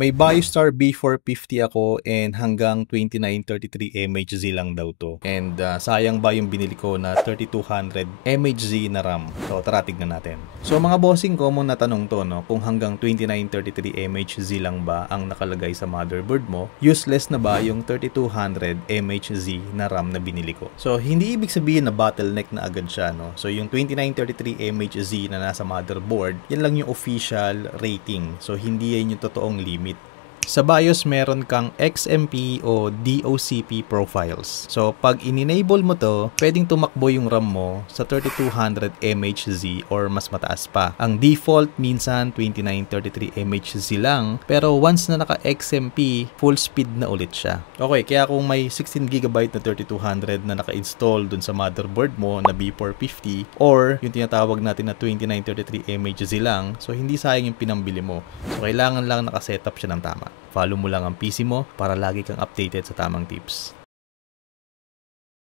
May BioStar B450 ako and hanggang 2933 mHz lang daw to. And sayang ba yung binili ko na 3200 mHz na RAM? So tara tignan natin. So mga bossing, common na tanong to, no? Kung hanggang 2933 mHz lang ba ang nakalagay sa motherboard mo, useless na ba yung 3200 mHz na RAM na binili ko? So hindi ibig sabihin na bottleneck na agad siya, no? So yung 2933 mHz na nasa motherboard, yan lang yung official rating. So hindi yan yung totoong limit. Sa BIOS, meron kang XMP o DOCP profiles. So, pag in-enable mo to, pwedeng tumakbo yung RAM mo sa 3200 mHz or mas mataas pa. Ang default, minsan 2933 mHz lang, pero once na naka-XMP, full speed na ulit siya. Okay, kaya kung may 16GB na 3200 na naka-install dun sa motherboard mo na B450 or yung tinatawag natin na 2933 mHz lang, so hindi sayang yung pinambili mo. So, kailangan lang nakasetup siya ng tama. Follow mo lang ang PC mo para lagi kang updated sa tamang tips.